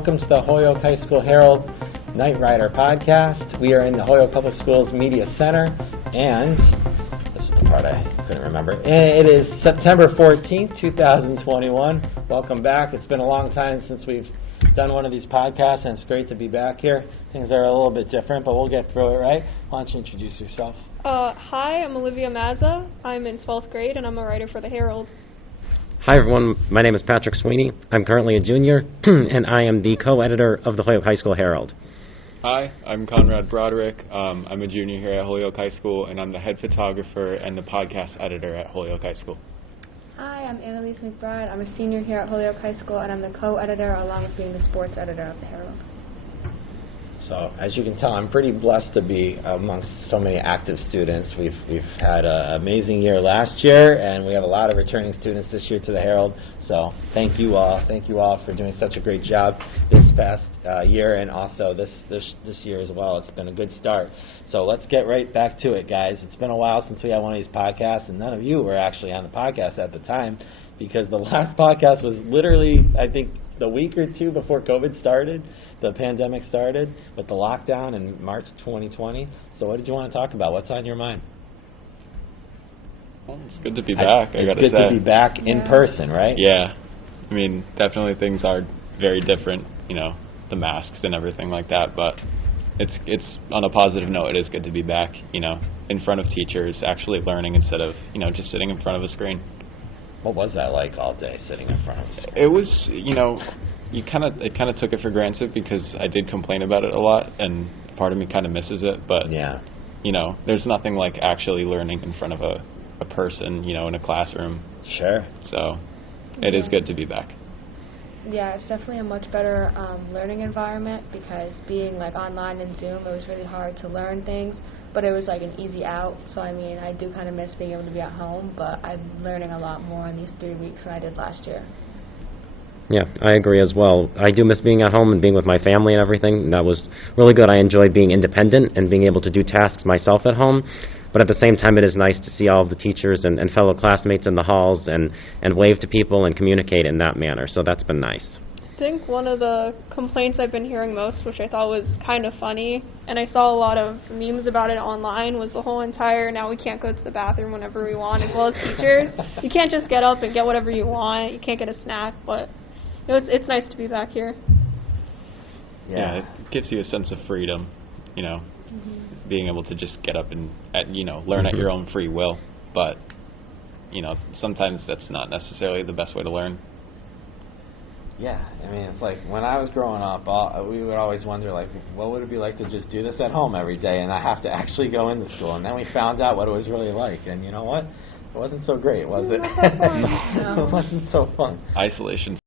welcome to the Holyoke High School Herald Knightrider Podcast. We are in the Holyoke Public Schools Media Center, and this is the part I couldn't remember. And it is September 14th, 2021. Welcome back. It's been a long time since we've done one of these podcasts, and it's great to be back here. Things are a little bit different, but we'll get through it, right? Why don't you introduce yourself? Hi, I'm Olivia Mazza. I'm in 12th grade, and I'm a writer for the Herald. Hi everyone, my name is Patrick Sweeney. I'm currently a junior, and I am the co-editor of the Holyoke High School Herald. Hi, I'm Conrad Broderick. I'm a junior here at Holyoke High School, and I'm the head photographer and the podcast editor at Holyoke High School. Hi, I'm Annalise McBride. I'm a senior here at Holyoke High School, and I'm the co-editor along with being the sports editor of the Herald. So, as you can tell, I'm pretty blessed to be amongst so many active students. We've had an amazing year last year, and we have a lot of returning students this year to the Herald. So, thank you all. Thank you all for doing such a great job this past year, and also this year as well. It's been a good start. So, let's get right back to it, guys. It's been a while since we had one of these podcasts, and none of you were actually on the podcast at the time, because the last podcast was literally, I think, the week or two before COVID started, the pandemic started, with the lockdown in March 2020. So what did you want to talk about? What's on your mind? Well, it's good to be back, I gotta say. It's good to be back in person, right? Yeah. I mean, definitely things are very different, you know, the masks and everything like that, but it's on a positive note, it is good to be back, you know, in front of teachers, actually learning instead of, you know, just sitting in front of a screen. What was that like all day, sitting in front of a screen? It was, you know, it kind of took it for granted because I did complain about it a lot, and part of me kind of misses it. But yeah, you know, there's nothing like actually learning in front of a person, you know, in a classroom. Sure. So it is good to be back. Yeah, it's definitely a much better learning environment because being like online and Zoom, it was really hard to learn things. But it was like an easy out, so I mean, I do kind of miss being able to be at home, but I'm learning a lot more in these 3 weeks than I did last year. Yeah, I agree as well. I do miss being at home and being with my family and everything. That was really good. I enjoyed being independent and being able to do tasks myself at home. But at the same time, it is nice to see all of the teachers and fellow classmates in the halls and wave to people and communicate in that manner. So that's been nice. I think one of the complaints I've been hearing most, which I thought was kind of funny, and I saw a lot of memes about it online, was the whole entire now we can't go to the bathroom whenever we want, as well as teachers. You can't just get up and get whatever you want. You can't get a snack, but you know, it's nice to be back here. Yeah, it gives you a sense of freedom, you know, being able to just get up and, you know, learn at your own free will. But, you know, sometimes that's not necessarily the best way to learn. Yeah, I mean, it's like when I was growing up, we would always wonder, like, what would it be like to just do this at home every day and not have to actually go into school? And then we found out what it was really like, and you know what? It wasn't so great, was it? No. It wasn't so fun. Isolation.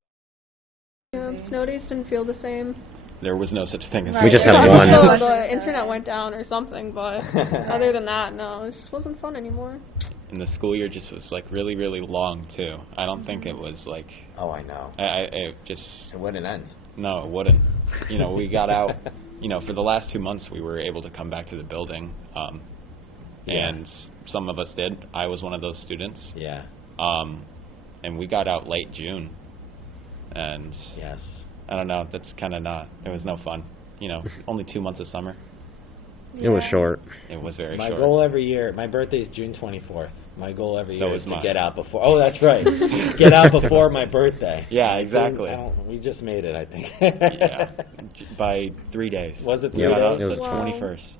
Yeah, snow days didn't feel the same. There was no such thing as Right. We just had Until one. the internet went down or something, but other than that, no, it just wasn't fun anymore. And the school year just was like really, really long too. I don't think it was like. Oh, I know. It just. It wouldn't end. No, it wouldn't. You know, we got out. You know, for the last 2 months, we were able to come back to the building, and some of us did. I was one of those students. Yeah. And we got out late June, and Yes. I don't know. That's kind of not. It was no fun. You know, only 2 months of summer. It was short. It was very My short. goal every year, my birthday is June 24th. My goal every So year is is to mine. get out before. Oh, that's right. Get out before my birthday. Yeah, exactly. We just made it, I think. Yeah, by 3 days. Was it 3 Yeah, days? it was the Wow. 21st.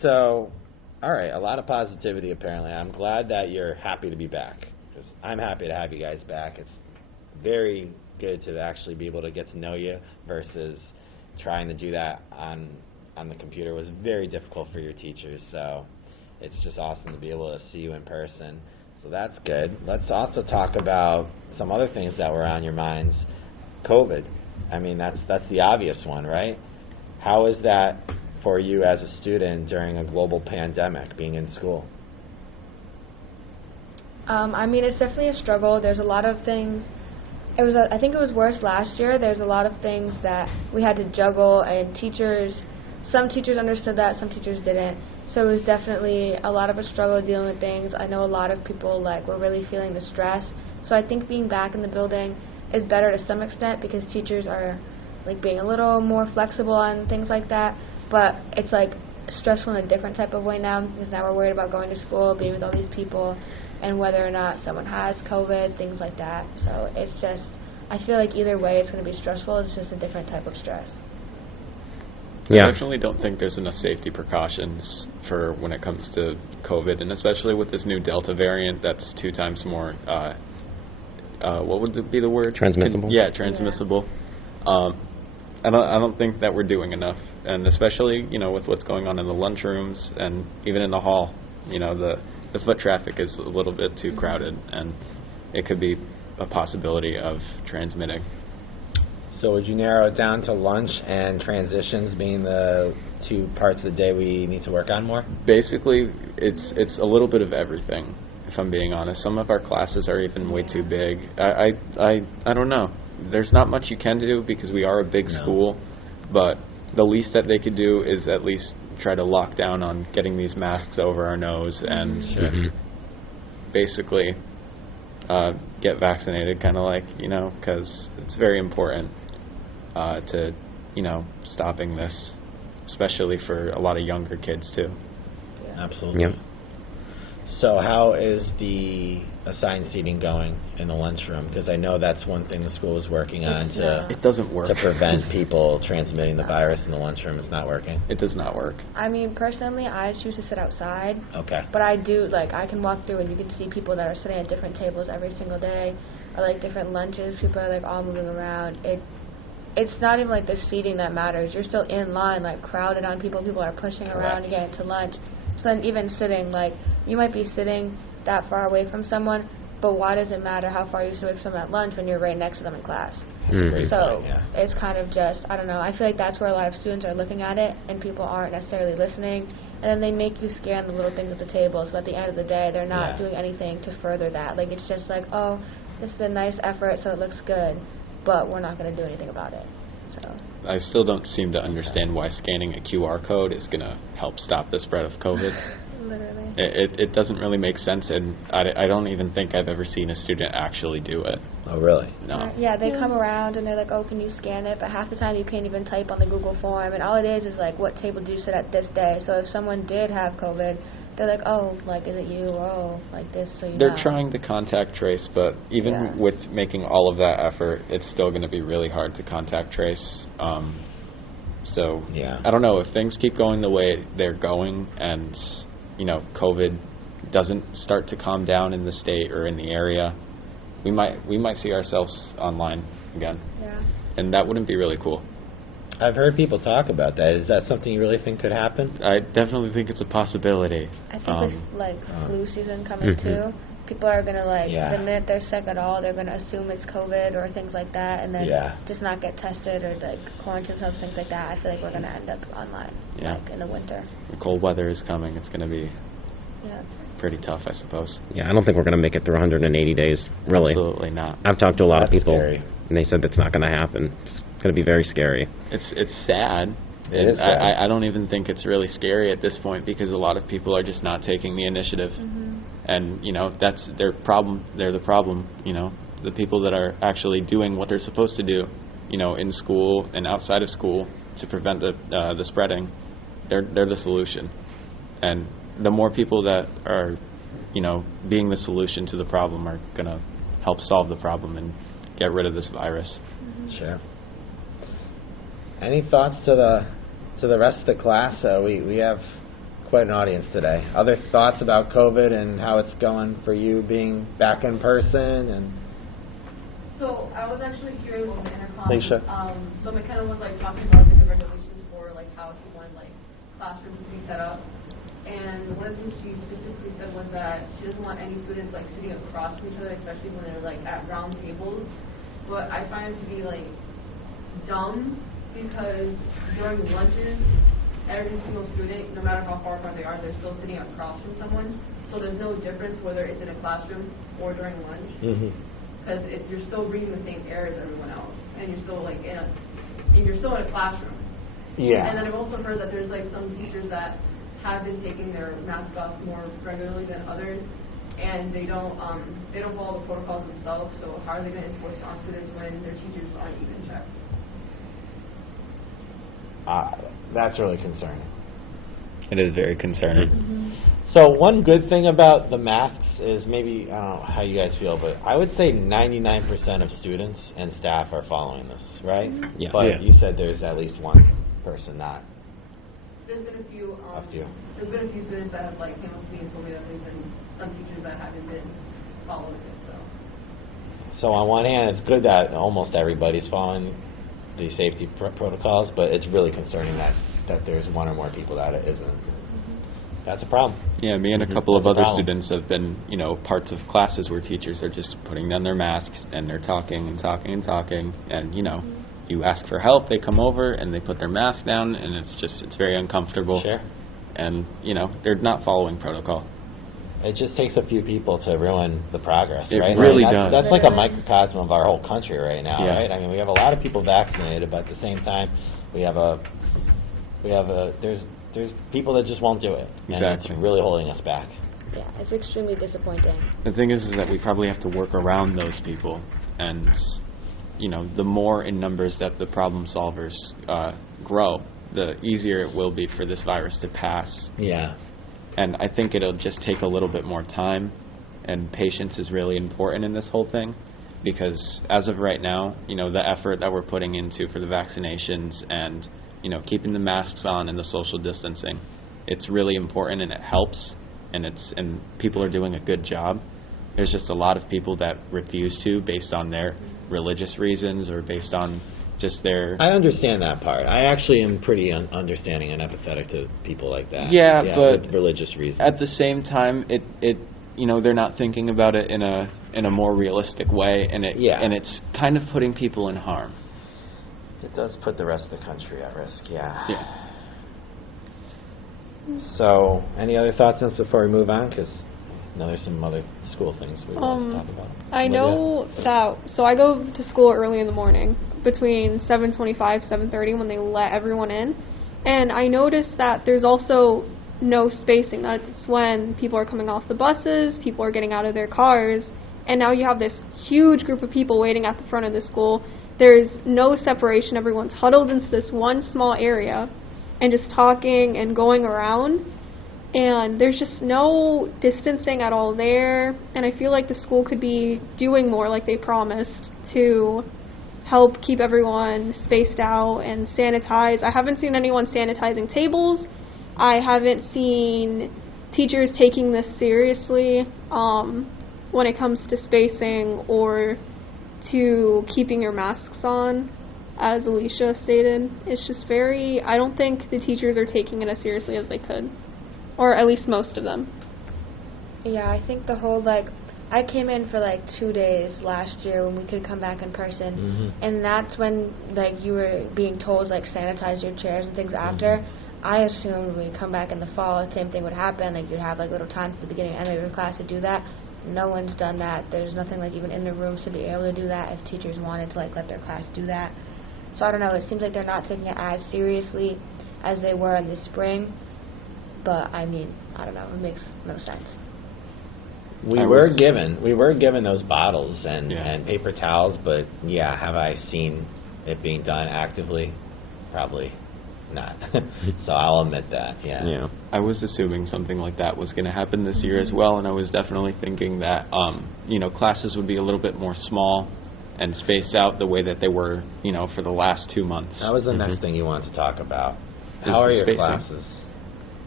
So, all right, a lot of positivity apparently. I'm glad that you're happy to be back, because I'm happy to have you guys back. It's very good to actually be able to get to know you versus trying to do that on the computer. It was very difficult for your teachers, so it's just awesome to be able to see you in person. So that's good. Let's also talk about some other things that were on your minds. COVID. I mean, that's the obvious one, right? How is that for you as a student during a global pandemic, being in school? I mean, it's definitely a struggle. There's a lot of things. I think it was worse last year. There's a lot of things that we had to juggle, and some teachers understood that, some teachers didn't. So it was definitely a lot of a struggle dealing with things. I know a lot of people were really feeling the stress. So I think being back in the building is better to some extent because teachers are like being a little more flexible on things like that. But it's like stressful in a different type of way now, because now we're worried about going to school, being with all these people, and whether or not someone has COVID, things like that. So it's just, I feel like either way it's going to be stressful. It's just a different type of stress. Yeah. I definitely don't think there's enough safety precautions for when it comes to COVID, and especially with this new Delta variant that's 2 times more, what would be the word? Transmissible? Transmissible. I don't think that we're doing enough, and especially, with what's going on in the lunchrooms and even in the hall, the foot traffic is a little bit too crowded, and it could be a possibility of transmitting. So would you narrow it down to lunch and transitions being the 2 parts of the day we need to work on more? Basically, it's a little bit of everything, if I'm being honest. Some of our classes are even way too big. I don't know. There's not much you can do because we are a big school, but the least that they could do is at least try to lock down on getting these masks over our nose and basically get vaccinated, kind of like, because it's very important to, stopping this, especially for a lot of younger kids, too. Absolutely. Yep. So how is the assigned seating going in the lunchroom? Because I know that's one thing the school is working on It doesn't work. to prevent people transmitting the virus in the lunchroom. It's not working. It does not work. I mean, personally, I choose to sit outside. Okay. But I do, I can walk through and you can see people that are sitting at different tables every single day, or different lunches. People are all moving around. It's not even the seating that matters. You're still in line, crowded on people. People are pushing around to get into lunch. So then even sitting, you might be sitting that far away from someone, but why does it matter how far you sit away from someone at lunch when you're right next to them in class? So it's kind of just, I don't know, I feel like that's where a lot of students are looking at it, and people aren't necessarily listening, and then they make you scan the little things at the table, so at the end of the day, they're not doing anything to further that. It's just oh, this is a nice effort, so it looks good, but we're not going to do anything about it. So I still don't seem to understand why scanning a QR code is going to help stop the spread of COVID. Literally. It doesn't really make sense, and I don't even think I've ever seen a student actually do it. Oh, really? No. Yeah, they come around and they're like, oh, can you scan it? But half the time you can't even type on the Google form, and all it is what table do you sit at this day? So if someone did have COVID, they're like, oh, is it you? Or, oh, this, so you They're know. trying to contact trace, but even with making all of that effort, it's still going to be really hard to contact trace. So I don't know, if things keep going the way they're going and COVID doesn't start to calm down in the state or in the area, we might see ourselves online again. Yeah. And that wouldn't be really cool. I've heard people talk about that. Is that something you really think could happen? I definitely think it's a possibility. I think with flu season coming too, people are going to the minute they're sick at all, they're going to assume it's COVID or things like that, and then just not get tested or quarantine themselves, things like that. I feel like we're going to end up online in the winter. The cold weather is coming. It's going to be pretty tough, I suppose. Yeah, I don't think we're going to make it through 180 days, really. Absolutely not. I've talked to a lot of people, scary. and they said that's not going to happen. It's going to be very scary. It's sad. It is sad. I don't even think it's really scary at this point because a lot of people are just not taking the initiative. And, that's their problem. They're the problem, the people that are actually doing what they're supposed to do, in school and outside of school to prevent the spreading. They're the solution. And the more people that are, being the solution to the problem are going to help solve the problem and get rid of this virus. Sure. Any thoughts to the rest of the class? We have quite an audience today. Other thoughts about COVID and how it's going for you being back in person? And so I was actually here in the intercom. Alicia. So McKenna was talking about the regulations for how she wanted classrooms to be set up. And one of the things she specifically said was that she doesn't want any students sitting across from each other, especially when they're at round tables. But I find it to be dumb because during lunches, every single student, no matter how far apart they are, they're still sitting across from someone. So there's no difference whether it's in a classroom or during lunch, because you're still reading the same air as everyone else, and you're still you're still in a classroom. Yeah. And then I've also heard that there's some teachers that have been taking their mask off more regularly than others, and they don't follow the protocols themselves. So how are they going to enforce it on students when their teachers aren't even checked? that's really concerning. It is very concerning. So one good thing about the masks is maybe, I don't know how you guys feel, but I would say 99% of students and staff are following this, right? Yeah. But Yeah. you said there's at least one person not. There's been a few. There's been a few students that have like came up to me and told me that there's been some teachers that haven't been following it. So on one hand, it's good that almost everybody's following the safety protocols, but it's really concerning that there's one or more people that it isn't. That's a problem. Yeah, me and a couple of That's a other problem. students have been, parts of classes where teachers are just putting down their masks and they're talking and talking and talking, and you ask for help, they come over and they put their mask down, and it's very uncomfortable. Sure. And they're not following protocol. It just takes a few people to ruin the progress, It right? really that's, does. That's like a microcosm of our whole country right now, Yeah. right? I mean, we have a lot of people vaccinated, but at the same time, there's people that just won't do it. And Exactly. it's really holding us back. Yeah, it's extremely disappointing. The thing is that we probably have to work around those people, and the more in numbers that the problem solvers grow, the easier it will be for this virus to pass. Yeah. And I think it'll just take a little bit more time, and patience is really important in this whole thing, because as of right now, the effort that we're putting into for the vaccinations and keeping the masks on and the social distancing, it's really important and it helps, and people are doing a good job. There's just a lot of people that refuse to, based on their religious reasons or based on just their... I understand that part. I actually am pretty understanding and empathetic to people like that. Yeah, but with religious reasons. At the same time, it they're not thinking about it in a more realistic way, and it's kind of putting people in harm. It does put the rest of the country at risk, yeah. Yeah. So, any other thoughts on this before we move on? Because there's some other school things we want to talk about. I know that, so I go to school early in the morning, between 7:25, 7:30 when they let everyone in. And I noticed that there's also no spacing. That's when people are coming off the buses, people are getting out of their cars, and now you have this huge group of people waiting at the front of the school. There's no separation. Everyone's huddled into this one small area and just talking and going around. And there's just no distancing at all there. And I feel like the school could be doing more, like they promised, to help keep everyone spaced out and sanitize. I haven't seen anyone sanitizing tables. I haven't seen teachers taking this seriously when it comes to spacing or to keeping your masks on, as Alicia stated. It's just I don't think the teachers are taking it as seriously as they could. Or at least most of them. Yeah, I think the whole, I came in for 2 days last year when we could come back in person, and that's when, you were being told, sanitize your chairs and things after. I assumed when you come back in the fall, the same thing would happen, you'd have, little times at the beginning and end of your class to do that. No one's done that. There's nothing, even in the rooms to be able to do that if teachers wanted to, let their class do that. So I don't know, it seems like they're not taking it as seriously as they were in the spring. But I don't know. It makes no sense. We were given those bottles and paper towels, but have I seen it being done actively? Probably not. So I'll admit that. Yeah. I was assuming something like that was going to happen this year as well, and I was definitely thinking that classes would be a little bit more small and spaced out the way that they were for the last 2 months. That was the next thing you wanted to talk about. Is How are your spacing. classes?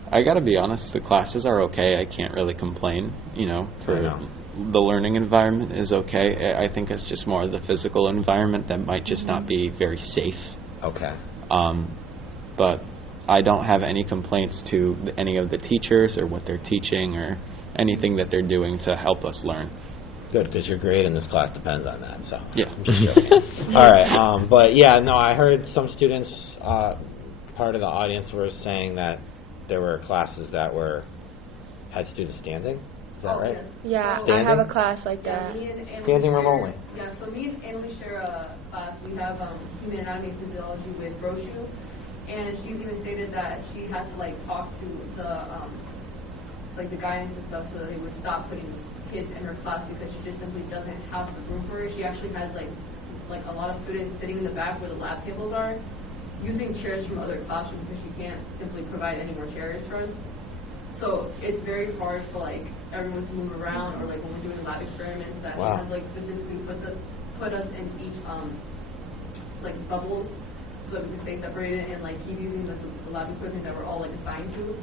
I gotta be honest, the classes are okay. I can't really complain, for the learning environment is okay. I think it's just more the physical environment that might just not be very safe. Okay. But I don't have any complaints to any of the teachers or what they're teaching or anything that they're doing to help us learn. Good, because your grade in this class depends on that, so. Yeah. I'm just joking. All right, but I heard some students, part of the audience were saying that there were classes that had students standing. Is that right? Yeah, Standing? I have a class like that. Me and Annalie Standing share- room only. Yeah, so me and Annalie share a class. We have human anatomy and physiology with Roshu, and she's even stated that she has to talk to the guidance and stuff so that they would stop putting kids in her class because she just simply doesn't have the room for it. She actually has a lot of students sitting in the back where the lab tables are, using chairs from other classrooms because she can't simply provide any more chairs for us. So it's very hard for like everyone to move around, or like when we're doing lab experiments that she has like specifically put us in each like bubbles so that we can stay separated and like keep using the lab equipment that we're all like assigned to.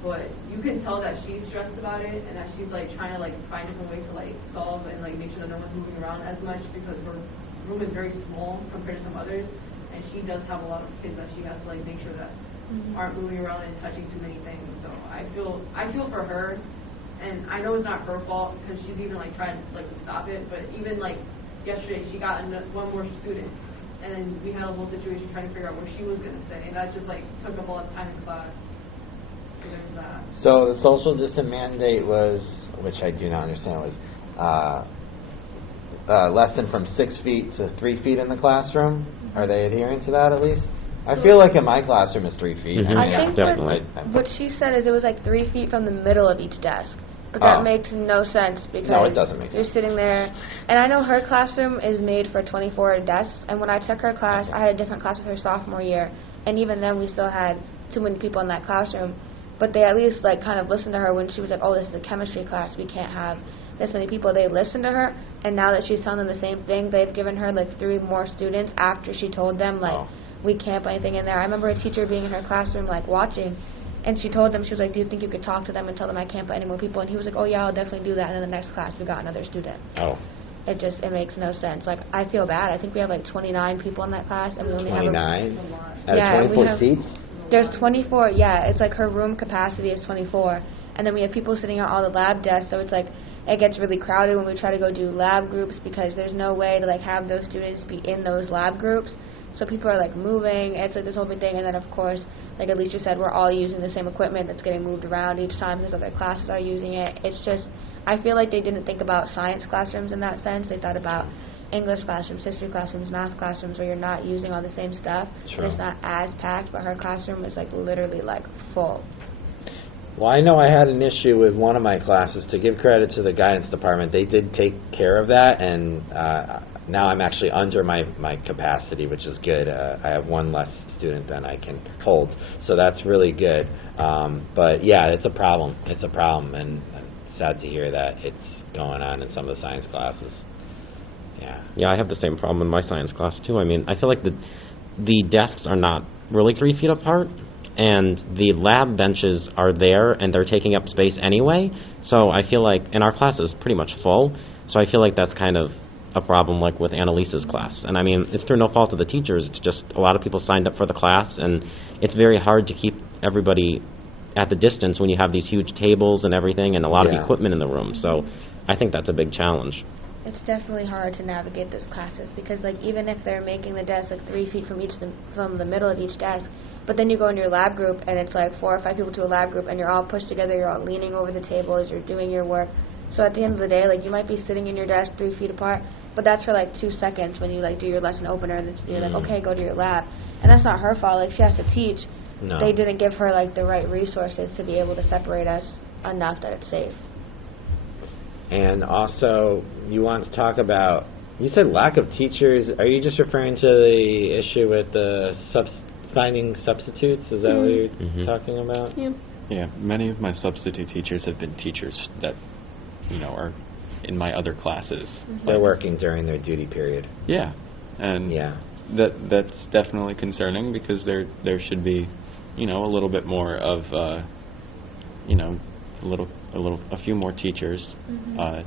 But you can tell that she's stressed about it and that she's like trying to like find different ways to like solve and like make sure that no one's moving around as much, because her room is very small compared to some others, and she does have a lot of kids that she has to like make sure that aren't moving around and touching too many things. So I feel for her, and I know it's not her fault because she's even like trying like to stop it. But even like yesterday, she got one more student, and then we had a whole situation trying to figure out where she was going to sit, and that just like took up a lot of time in class. So there's that. So the social distance mandate was, which I do not understand, was lessened from 6 feet to 3 feet in the classroom. Are they adhering to that at least? I feel like in my classroom it's 3 feet. Mhm. I think definitely. what she said is it was like 3 feet from the middle of each desk. But that makes no sense because No, it doesn't make you're sense. sitting there. And I know her classroom is made for 24 desks. And when I took her class, I had a different class with her sophomore year. And even then we still had too many people in that classroom. But they at least like kind of listened to her when she was like, oh, this is a chemistry class. We can't have this many people. They listened to her. And now that she's telling them the same thing, they've given her like 3 more students after she told them like, we can't put anything in there. I remember a teacher being in her classroom like watching. And she told them, she was like, do you think you could talk to them and tell them I can't put any more people? And he was like, oh, yeah, I'll definitely do that. And then the next class, we got another student. It makes no sense. Like, I feel bad. I think we have like 29 people in that class. And we only 29? have Out of 24 seats? There's 24, yeah. It's like her room capacity is 24. And then we have people sitting at all the lab desks. So it's like, it gets really crowded when we try to go do lab groups because there's no way to like have those students be in those lab groups. So people are like moving. It's like this whole big thing. And then, of course, like Alicia said, we're all using the same equipment that's getting moved around each time because other classes are using it. It's just, I feel like they didn't think about science classrooms in that sense. They thought about English classrooms, history classrooms, math classrooms where you're not using all the same stuff. True. And it's not as packed, but her classroom is like literally like full. Well, I know I had an issue with one of my classes. To give credit to the guidance department, they did take care of that, and now I'm actually under my capacity, which is good. I have one less student than I can hold, so that's really good. But yeah, it's a problem. It's a problem, and I'm sad to hear that it's going on in some of the science classes. Yeah, I have the same problem in my science class too. I mean, I feel like the desks are not really 3 feet apart, and the lab benches are there, and they're taking up space anyway. So I feel like, and our class is pretty much full, so I feel like that's kind of a problem like with Annalise's class. And I mean, it's through no fault of the teachers, it's just a lot of people signed up for the class, and it's very hard to keep everybody at the distance when you have these huge tables and everything and a lot of equipment in the room. So I think that's a big challenge. It's definitely hard to navigate those classes because, like, even if they're making the desk like 3 feet from the middle of each desk, but then you go into your lab group and it's like 4 or 5 people to a lab group and you're all pushed together, you're all leaning over the table as you're doing your work. So at the end of the day, like, you might be sitting in your desk 3 feet apart, but that's for like 2 seconds when you like do your lesson opener and then you're like, okay, go to your lab. And that's not her fault. Like, she has to teach. No. They didn't give her like the right resources to be able to separate us enough that it's safe. And also, you want to talk about, you said lack of teachers. Are you just referring to the issue with the finding substitutes? Is that what you're talking about? Yeah. Yeah, many of my substitute teachers have been teachers that, are in my other classes. They're working during their duty period. Yeah, and that's definitely concerning because there should be, a little bit more of, a few more teachers,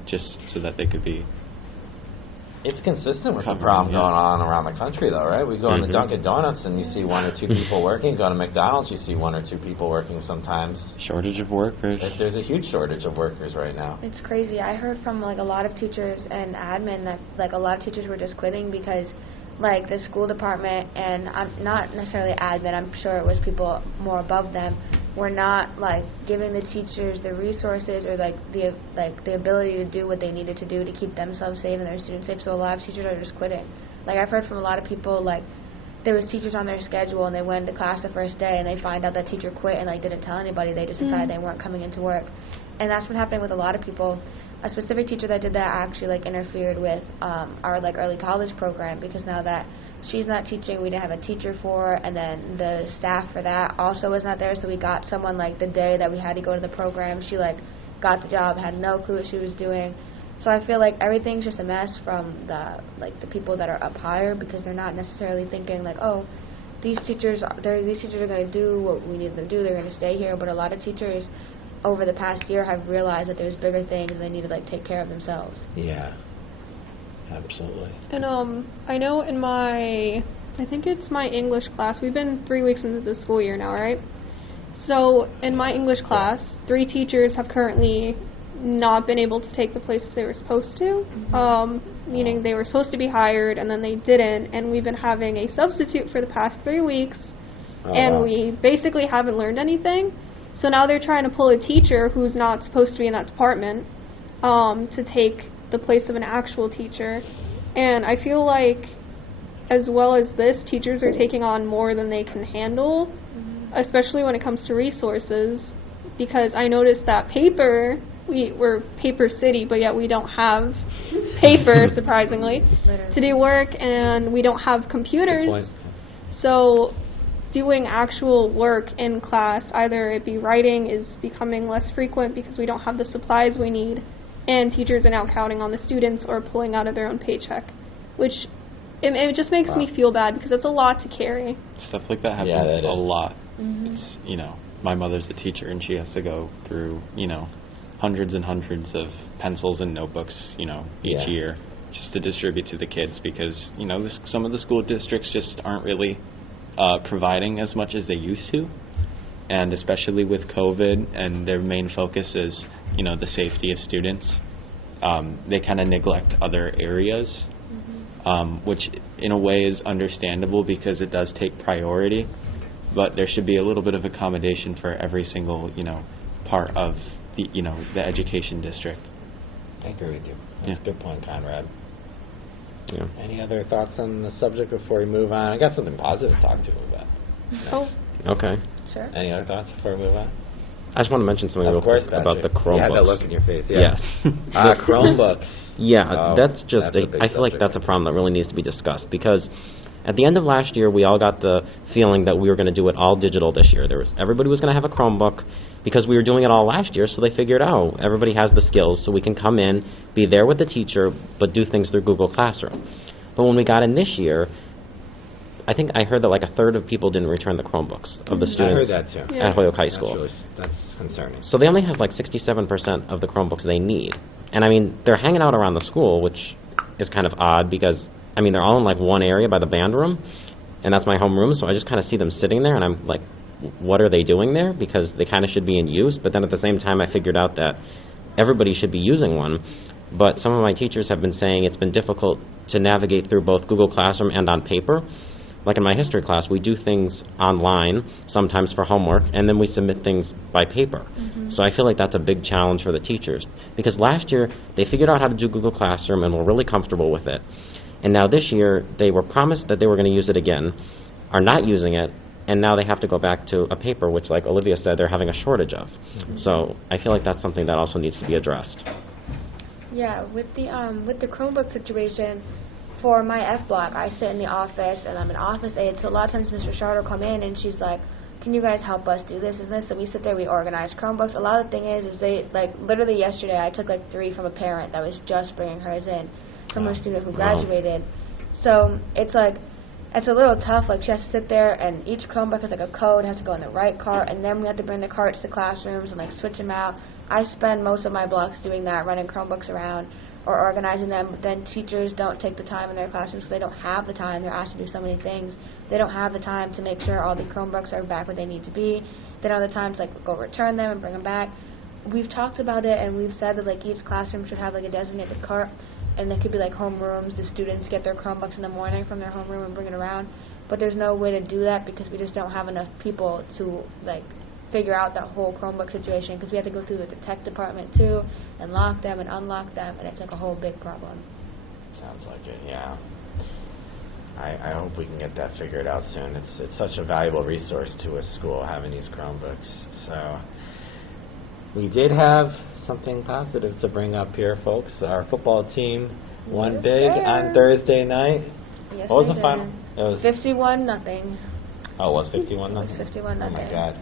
just so that they could be. It's consistent with the problem going on around the country, though, right? We go into Dunkin' Donuts and you see 1 or 2 people working. Go to McDonald's, you see 1 or 2 people working sometimes. Shortage of workers. There's a huge shortage of workers right now. It's crazy. I heard from like a lot of teachers and admin that like a lot of teachers were just quitting because like the school department and not necessarily admin, I'm sure it was people more above them, were not like giving the teachers the resources or like the ability to do what they needed to do to keep themselves safe and their students safe. So a lot of teachers are just quitting. Like, I've heard from a lot of people, like, there was teachers on their schedule and they went to class the first day and they find out that teacher quit and like didn't tell anybody. They just decided they weren't coming into work. And that's what's happening with a lot of people. a specific teacher that did that actually like interfered with our like early college program, because now that she's not teaching, we didn't have a teacher for, and then the staff for that also was not there, so we got someone like the day that we had to go to the program. She like got the job, had no clue what she was doing. So I feel like everything's just a mess from the people that are up higher, because they're not necessarily thinking like, oh, these teachers are going to do what we need them to do, they're going to stay here. But a lot of teachers over the past year have realized that there's bigger things and they need to like take care of themselves. Yeah, absolutely. And I know in I think it's my English class, we've been 3 weeks into the school year now, right? So in my English class, 3 teachers have currently not been able to take the places they were supposed to, meaning they were supposed to be hired and then they didn't, and we've been having a substitute for the past 3 weeks, and we basically haven't learned anything. So now they're trying to pull a teacher who's not supposed to be in that department to take the place of an actual teacher. And I feel like, as well as this, teachers are taking on more than they can handle, especially when it comes to resources, because I noticed that paper, we're paper city, but yet we don't have paper, surprisingly, to do work, and we don't have computers. So doing actual work in class, either it be writing, is becoming less frequent because we don't have the supplies we need, and teachers are now counting on the students or pulling out of their own paycheck, which it just makes me feel bad, because it's a lot to carry. Stuff like that happens a lot. It's, my mother's a teacher, and she has to go through, hundreds and hundreds of pencils and notebooks, each year, just to distribute to the kids, because, some of the school districts just aren't really providing as much as they used to, and especially with COVID, and their main focus is, the safety of students, they kind of neglect other areas, which in a way is understandable because it does take priority, but there should be a little bit of accommodation for every single, part of the education district. I agree with you. That's a good point, Conrad. Yeah. Any other thoughts on the subject before we move on? I got something positive to talk to you about. Oh. Okay. Sure. Any other thoughts before we move on? I just want to mention something real quick about the Chromebooks. You had that look in your face. Yes. Chromebooks. Yeah, that's just. I feel like that's a problem that really needs to be discussed, because at the end of last year, we all got the feeling that we were going to do it all digital this year. Everybody was going to have a Chromebook because we were doing it all last year, so they figured, everybody has the skills, so we can come in, be there with the teacher, but do things through Google Classroom. But when we got in this year, I think I heard that like a third of people didn't return the Chromebooks of the students I heard that too. at Holyoke High School. That's concerning. So they only have like 67% of the Chromebooks they need. And I mean, they're hanging out around the school, which is kind of odd because, I mean, they're all in like one area by the band room, and that's my home room, so I just kind of see them sitting there, and I'm like, what are they doing there? Because they kind of should be in use, but then at the same time I figured out that everybody should be using one. But some of my teachers have been saying it's been difficult to navigate through both Google Classroom and on paper. Like in my history class, we do things online, sometimes for homework, and then we submit things by paper. So I feel like that's a big challenge for the teachers. Because last year, they figured out how to do Google Classroom and were really comfortable with it. And now this year, they were promised that they were going to use it again, are not using it, and now they have to go back to a paper, which, like Olivia said, they're having a shortage of. So I feel like that's something that also needs to be addressed. Yeah, with the Chromebook situation, for my F block, I sit in the office, and I'm an office aide, so a lot of times Mr. Shard will come in, and she's like, can you guys help us do this and this? So we sit there, we organize Chromebooks. A lot of the thing is they, like, literally yesterday, I took, like, 3 from a parent that was just bringing hers in from a student who graduated. So it's, like, it's a little tough. Like, she has to sit there, and each Chromebook has, like, a code, has to go in the right cart, and then we have to bring the carts to classrooms and, like, switch them out. I spend most of my blocks doing that, running Chromebooks around or organizing them, but then teachers don't take the time in their classrooms, so they don't have the time. They're asked to do so many things. They don't have the time to make sure all the Chromebooks are back where they need to be. They don't have the time to, like, go return them and bring them back. We've talked about it, and we've said that, like, each classroom should have, like, a designated cart, and they could be, like, homerooms. The students get their Chromebooks in the morning from their homeroom and bring it around, but there's no way to do that because we just don't have enough people to, like, figure out that whole Chromebook situation, because we have to go through the tech department too and lock them and unlock them, and it's like a whole big problem. Sounds like it, yeah. I hope we can get that figured out soon. It's such a valuable resource to a school having these Chromebooks. So we did have something positive to bring up here, folks. Our football team won Yes, big sir. on Thursday night. Yes, What was they the final? did. It was 51-0. Oh, it was 51 It was nothing. 51-0. Oh my God.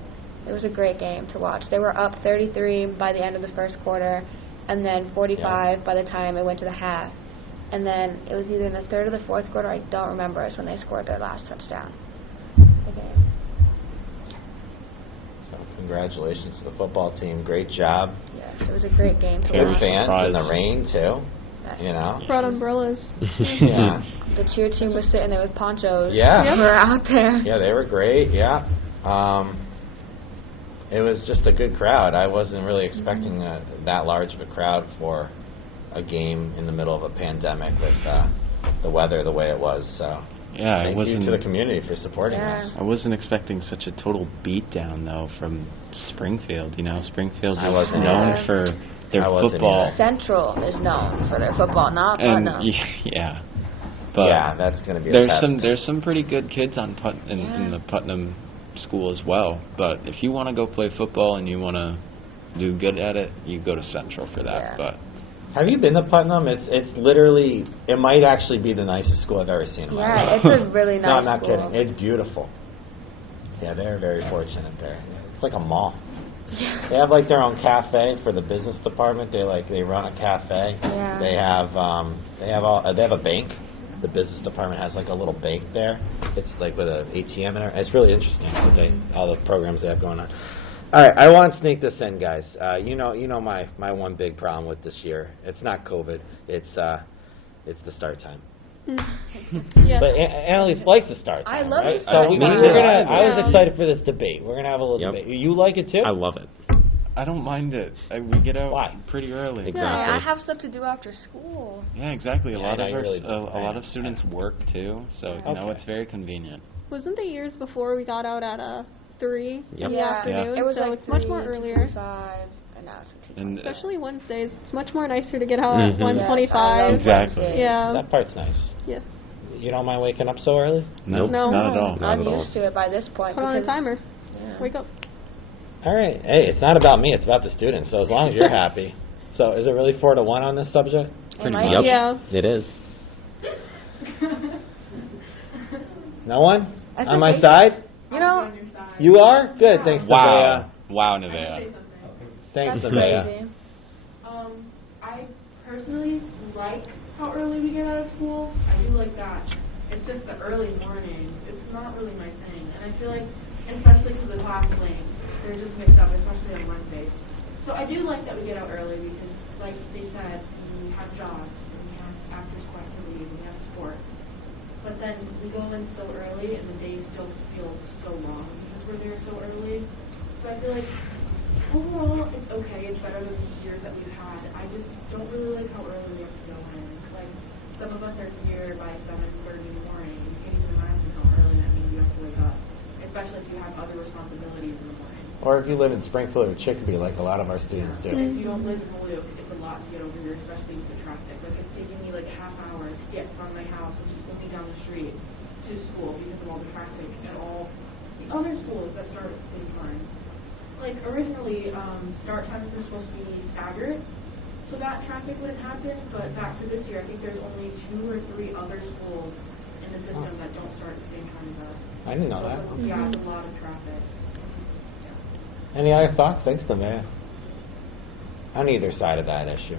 It was a great game to watch. They were up 33 by the end of the first quarter, and then 45 by the time it went to the half. And then it was either in the third or the fourth quarter, I don't remember, is when they scored their last touchdown. The game. So congratulations to the football team. Great job. Yes, it was a great game to Good watch. fans in the surprised. rain too. Yes. You know. Brought umbrellas. Yeah. The cheer team was sitting there with ponchos. Yeah. We were out there. Yeah, they were great. Yeah. It was just a good crowd. I wasn't really expecting that large of a crowd for a game in the middle of a pandemic with the weather the way it was. So Yeah, I thank you wasn't. to the community for supporting Yeah. us. I wasn't expecting such a total beatdown though from Springfield. You know, Springfield I is wasn't known either. for their I wasn't football. either. Central is known for their football, not And Putnam. Yeah, yeah, but that's going to be a there's test. there's some pretty good kids on in Yeah. the Putnam school as well. But if you want to go play football and you want to do good at it, you go to Central for that. Yeah. But Have you been to Putnam? It's literally, it might actually be the nicest school I've ever seen in my Yeah, life. it's a really nice No, I'm not school. kidding. It's beautiful. Yeah, they're very fortunate there. It's like a mall. They have like their own cafe for the business department. They run a cafe. Yeah. They have a bank. The business department has like a little bank there. It's like with an ATM in it. It's really interesting all the programs they have going on. All right, I want to sneak this in, guys. You know my one big problem with this year. It's not COVID. It's the start time. Yes. But Annalise likes the start time. I love right? the start So time. we're gonna. I Yeah. was excited for this debate. We're gonna have a little Yep. debate. You like it too? I love it. I don't mind it. We get out Why? pretty early. Exactly. Yeah, I have stuff to do after school. Yeah, exactly. A Yeah, lot I of know our, you really s- do. a lot of students work too, so you know Okay. it's very convenient. Wasn't the years before we got out at 3 Yep. in the Yeah. afternoon? It was so like it's much more 3 to earlier. 5, and now it's 2 And Especially Wednesdays. It's much more nicer to get out at Mhm. 1:25. Yes, I love Exactly. Wednesdays. Yeah. That part's nice. Yes. You don't mind waking up so early? no, No. not at all. Not I'm at all. used to it by this point. Put on a because- timer. Yeah. Wake up. All right. Hey, it's not about me. It's about the students. So as long as you're happy. So is it really 4-1 on this subject? It might Yep. be. Yeah. It is. No one That's on my okay. side? You know, on your side. You are? Good. Thanks, Wow, wow, I have to say Nevaeh. something. Thanks, that's Nevaeh. crazy. I personally like how early we get out of school. I do like that. It's just the early mornings. It's not really my thing. And I feel like, especially because the class lane, they're just mixed up, especially on Wednesdays. So I do like that we get out early because, like they said, we have jobs, and we have after-school activities, and we have sports. But then we go in so early, and the day still feels so long because we're there so early. So I feel like overall, it's okay. It's better than the years that we've had. I just don't really like how early we have to go in. Like, some of us are here by 7:30 in the morning. You can't even imagine how early that means you have to wake up, especially if you have other responsibilities in the morning. Or if you live in Springfield or Chicopee, like a lot of our students do. And if you don't live in Holyoke, it's a lot to get over here, especially with the traffic. Like, it's taking me like a half hour to get from my house, which is only down the street, to school because of all the traffic and all the other schools that start at the same time. Like, originally, start times were supposed to be staggered, so that traffic wouldn't happen, but back to this year, I think there's only 2 or 3 other schools in the system that don't start at the same time as us. I didn't know So that. it's, yeah, it's a lot of traffic. Any other thoughts? Thanks, Nevaeh. On either side of that issue.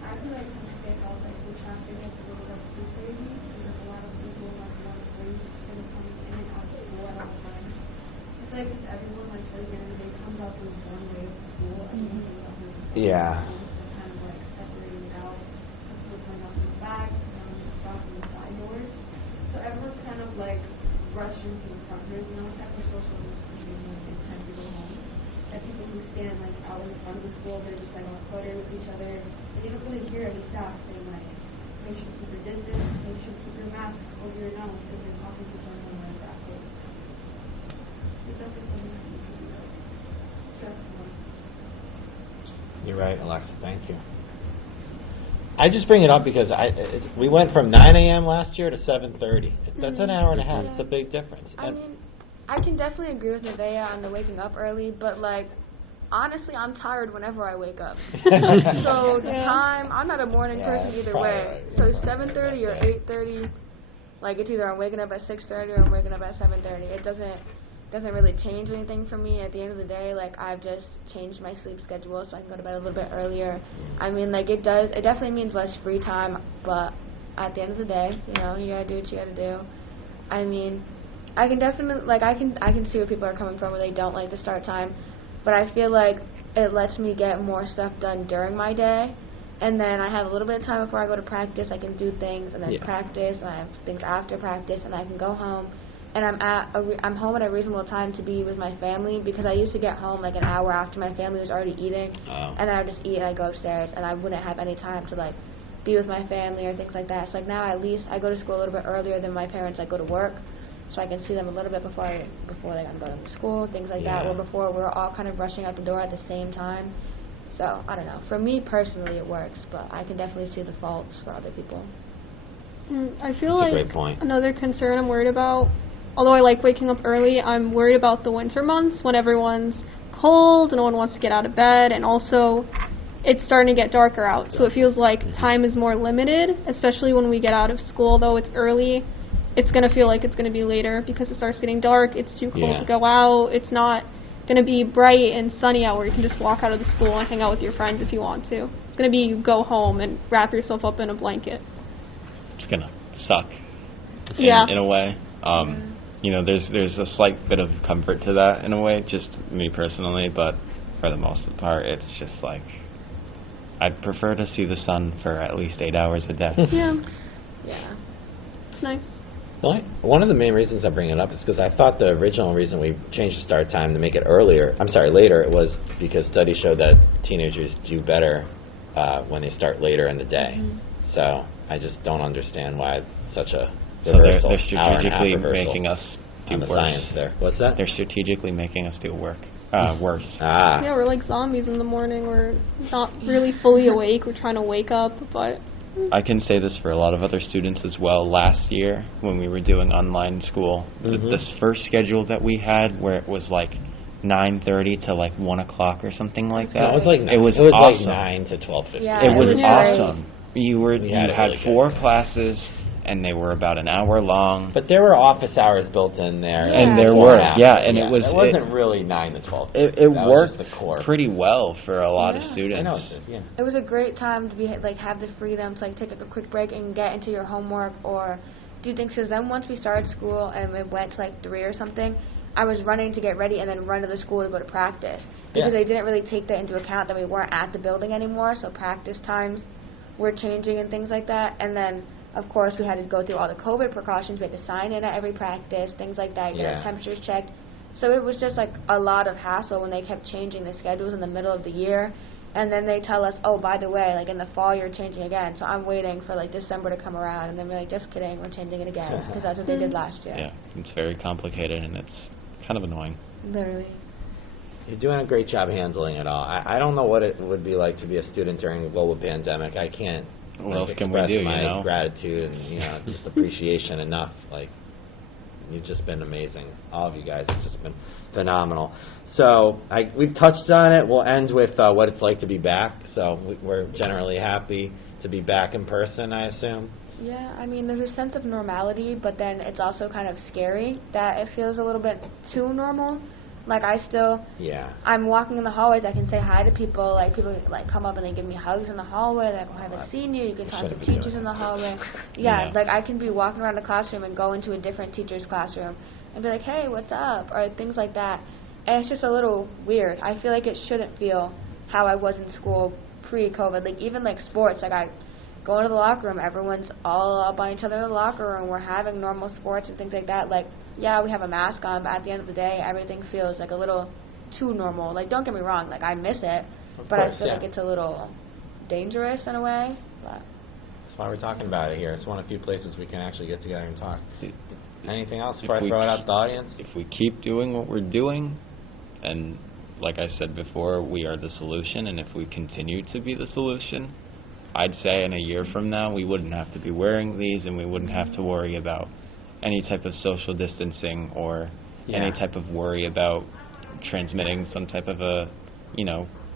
I feel like Wednesday health, like the traffic gets a little bit too crazy because there's a lot of people like one place and it comes in and out of school at all times. I feel like it's everyone like towards the end of the day comes out through one way of school and then comes out through the Yeah. They're kind of like separated out. Some people coming out through the back, out through the side doors. So everyone's kind of like rushed into the front. There's no type of social distancing when it's time to go home. And people who stand like out in front of the school, they're just like on photo with each other. And you don't really hear any staff saying like, make sure to keep your distance, make sure to keep your mask over your nose if you're talking to someone like that close. It's definitely something that needs to be like stressful. You're right, Alexa. Thank you. I just bring it up because we went from 9 a.m. last year to 7:30. That's an hour and a half. It's a big difference. I mean, I can definitely agree with Nevaeh on the waking up early, but like, honestly, I'm tired whenever I wake up. So the time, I'm not a morning person either way. Right. So 7:30 or 8:30, like it's either I'm waking up at 6:30 or I'm waking up at 7:30. It doesn't really change anything for me. At the end of the day, like I've just changed my sleep schedule so I can go to bed a little bit earlier. I mean, like it definitely means less free time, but at the end of the day, you know, you gotta do what you gotta do. I mean, I can definitely, like, I can see where people are coming from where they don't like the start time, but I feel like it lets me get more stuff done during my day, and then I have a little bit of time before I go to practice. I can do things, and then practice, and I have things after practice, and I can go home, and I'm home at a reasonable time to be with my family, because I used to get home like an hour after my family was already eating, and then I would just eat and I'd go upstairs, and I wouldn't have any time to, like, be with my family or things like that. So, like, now at least I go to school a little bit earlier than my parents. I go to work, so I can see them a little bit before they got to go to school, things like that, or before we're all kind of rushing out the door at the same time. So, I don't know. For me personally, it works, but I can definitely see the faults for other people. I feel That's a like great point. another concern I'm worried about, although I like waking up early, I'm worried about the winter months when everyone's cold and no one wants to get out of bed, and also it's starting to get darker out, so it feels like time is more limited, especially when we get out of school. Though it's early, it's going to feel like it's going to be later because it starts getting dark, it's too cold to go out, it's not going to be bright and sunny out where you can just walk out of the school and hang out with your friends if you want to. It's going to be you go home and wrap yourself up in a blanket. It's going to suck in a way. You know, there's a slight bit of comfort to that in a way, just me personally, but for the most part, it's just like, I'd prefer to see the sun for at least 8 hours a day. Yeah. It's nice. Well, one of the main reasons I bring it up is because I thought the original reason we changed the start time to make it later, it was because studies show that teenagers do better when they start later in the day. So I just don't understand why such a reversal, they're strategically making us do on the worse. science there. What's that? They're strategically making us do worse. Yeah, we're like zombies in the morning. We're not really fully awake. We're trying to wake up, but... I can say this for a lot of other students as well. Last year, when we were doing online school, this first schedule that we had, where it was like 9:30 to like 1 o'clock or something like that. No, it was like it was like awesome. 9 to 12:50. Yeah, it was great. awesome. You had really 4 classes, and they were about an hour long. But there were office hours built in there. And there were, it wasn't really 9 to 12. It worked the core. pretty well for a lot of students. I know it did, It was a great time to be have the freedom to like take a quick break and get into your homework or do things. Because then once we started school and it went to like 3 or something, I was running to get ready and then run to the school to go to practice because they didn't really take that into account that we weren't at the building anymore. So practice times were changing and things like that, and then. Of course, we had to go through all the COVID precautions. We had to sign in at every practice, things like that, get our temperatures checked. So it was just like a lot of hassle when they kept changing the schedules in the middle of the year. And then they tell us, oh, by the way, like in the fall you're changing again. So I'm waiting for like December to come around. And then we're like, just kidding, we're changing it again. Because that's what they did last year. Yeah, it's very complicated and it's kind of annoying. Literally. You're doing a great job handling it all. I don't know what it would be like to be a student during a global pandemic. I can't. What else can we express do, my you know? gratitude and just appreciation enough. Like, you've just been amazing. All of you guys have just been phenomenal. So we've touched on it. We'll end with what it's like to be back. So we're generally happy to be back in person, I assume. Yeah, I mean, there's a sense of normality, but then it's also kind of scary that it feels a little bit too normal. Like, I'm walking in the hallways, I can say hi to people, like, people, like, come up and they give me hugs in the hallway, like, oh, I haven't seen you, you can talk to teachers in the hallway. Yeah, like, I can be walking around the classroom and go into a different teacher's classroom and be like, hey, what's up, or things like that. And it's just a little weird. I feel like it shouldn't feel how I was in school pre-COVID. Like, even, like, sports, like, I go into the locker room, everyone's all up on each other in the locker room, we're having normal sports and things like that, like, yeah, we have a mask on, but at the end of the day, everything feels like a little too normal. Like, don't get me wrong, like, I miss it, but I feel like it's a little dangerous in a way. But that's why we're talking about it here. It's one of the few places we can actually get together and talk. Anything else before I throw it out to the audience? If we keep doing what we're doing, and like I said before, we are the solution, and if we continue to be the solution, I'd say in a year from now, we wouldn't have to be wearing these, and we wouldn't have to worry about any type of social distancing or any type of worry about transmitting some type of a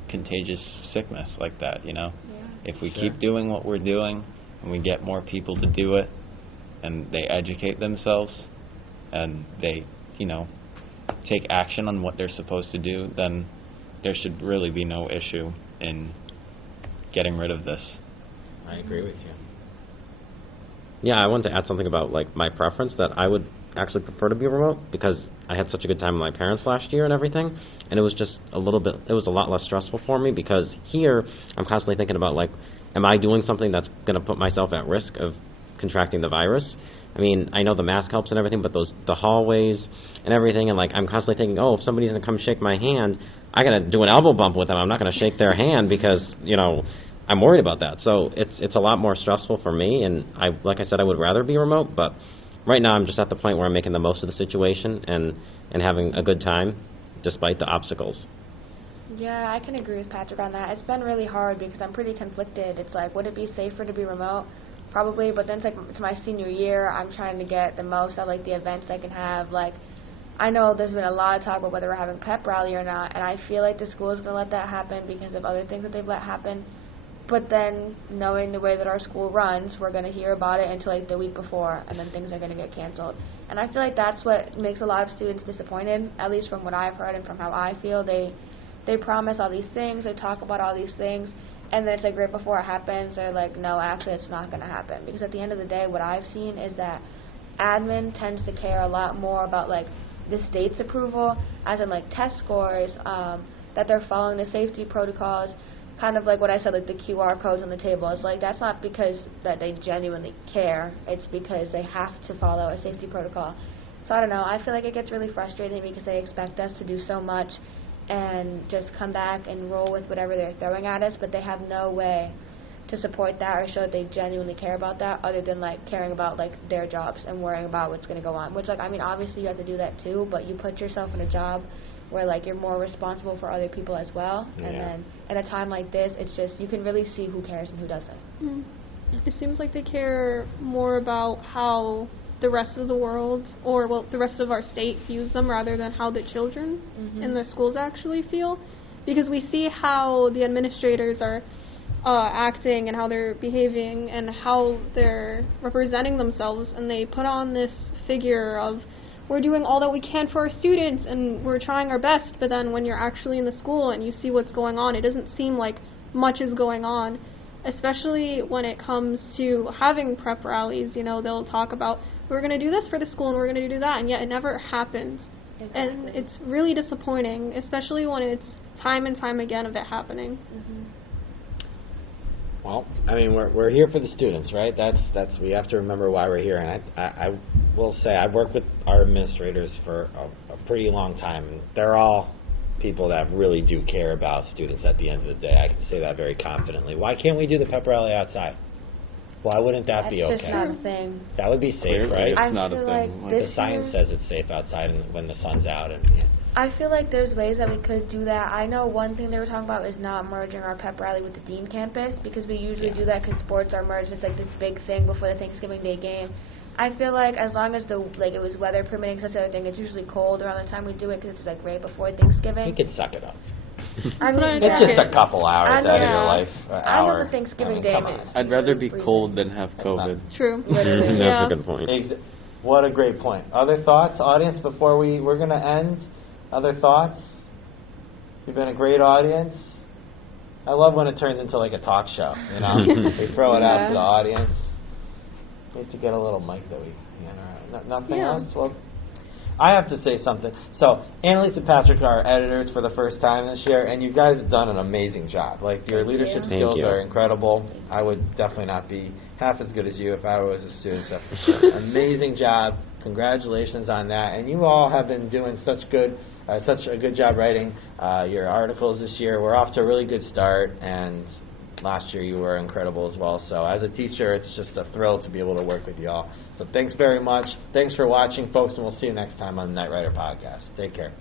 contagious sickness like that, Yeah. If we Sure. keep doing what we're doing and we get more people to do it and they educate themselves and they, take action on what they're supposed to do, then there should really be no issue in getting rid of this. I agree with you. Yeah, I wanted to add something about like my preference, that I would actually prefer to be remote because I had such a good time with my parents last year and everything, and it was just it was a lot less stressful for me because here I'm constantly thinking about like, am I doing something that's going to put myself at risk of contracting the virus? I mean, I know the mask helps and everything, but the hallways and everything, and like I'm constantly thinking, oh, if somebody's going to come shake my hand, I got to do an elbow bump with them. I'm not going to shake their hand because, I'm worried about that. So it's a lot more stressful for me, and like I said, I would rather be remote, but right now I'm just at the point where I'm making the most of the situation and having a good time despite the obstacles. Yeah, I can agree with Patrick on that. It's been really hard because I'm pretty conflicted. It's like, would it be safer to be remote? Probably, but then it's my senior year. I'm trying to get the most out of like the events I can have. Like, I know there's been a lot of talk about whether we're having pep rally or not, and I feel like the school is going to let that happen because of other things that they've let happen. But then, knowing the way that our school runs, we're going to hear about it until like the week before, and then things are going to get canceled. And I feel like that's what makes a lot of students disappointed, at least from what I've heard and from how I feel. They promise all these things, they talk about all these things, and then it's like right before it happens, they're like, no, actually it's not going to happen. Because at the end of the day, what I've seen is that admin tends to care a lot more about like the state's approval, as in like test scores, that they're following the safety protocols, kind of like what I said, like the QR codes on the table. It's like that's not because that they genuinely care, it's because they have to follow a safety protocol. So I don't know, I feel like it gets really frustrating because they expect us to do so much and just come back and roll with whatever they're throwing at us, but they have no way to support that or show that they genuinely care about that other than like caring about like their jobs and worrying about what's going to go on, which like, I mean, obviously you have to do that too, but you put yourself in a job where like you're more responsible for other people as well. Yeah. And then at a time like this, it's just you can really see who cares and who doesn't. It seems like they care more about how the rest of the world, or well, the rest of our state views them rather than how the children in the schools actually feel. Because we see how the administrators are acting and how they're behaving and how they're representing themselves, and they put on this figure of we're doing all that we can for our students and we're trying our best, but then when you're actually in the school and you see what's going on, it doesn't seem like much is going on, especially when it comes to having prep rallies. They'll talk about we're going to do this for the school and we're going to do that, and yet it never happens. Exactly. And it's really disappointing, especially when it's time and time again of it happening. Well, I mean, we're here for the students, right? That's we have to remember why we're here. And I will say I've worked with our administrators for a pretty long time, and they're all people that really do care about students at the end of the day. I can say that very confidently. Why can't we do the pep rally outside? Why wouldn't that be okay? That's just not a thing. That would be safe, Clearly, right? it's I not a feel thing. like The this science year- says it's safe outside and when the sun's out. And I feel like there's ways that we could do that. I know one thing they were talking about is not merging our pep rally with the Dean campus, because we usually do that because sports are merged. It's like this big thing before the Thanksgiving Day game. I feel like as long as it was weather permitting, such a thing, it's usually cold around the time we do it because it's like right before Thanksgiving. you could suck it up. I mean, It's just a couple hours out of your Yeah. life. I know the Thanksgiving Day come on. is I'd rather be freezing. cold than have COVID. True. Literally. That's a good point. What a great point. Other thoughts, audience, before we're going to end? Other thoughts? You've been a great audience. I love when it turns into like a talk show, We throw it out to the audience. We have to get a little mic that we nothing else? Well, I have to say something. So, Annalise and Patrick are editors for the first time this year, and you guys have done an amazing job. Like, your leadership Thank skills you. are incredible. I would definitely not be half as good as you if I was a student. So, for sure. Amazing job. Congratulations on that. And you all have been doing such a good job writing your articles this year. We're off to a really good start, and last year you were incredible as well. So as a teacher, it's just a thrill to be able to work with you all. So thanks very much. Thanks for watching, folks, and we'll see you next time on the Knightrider Podcast. Take care.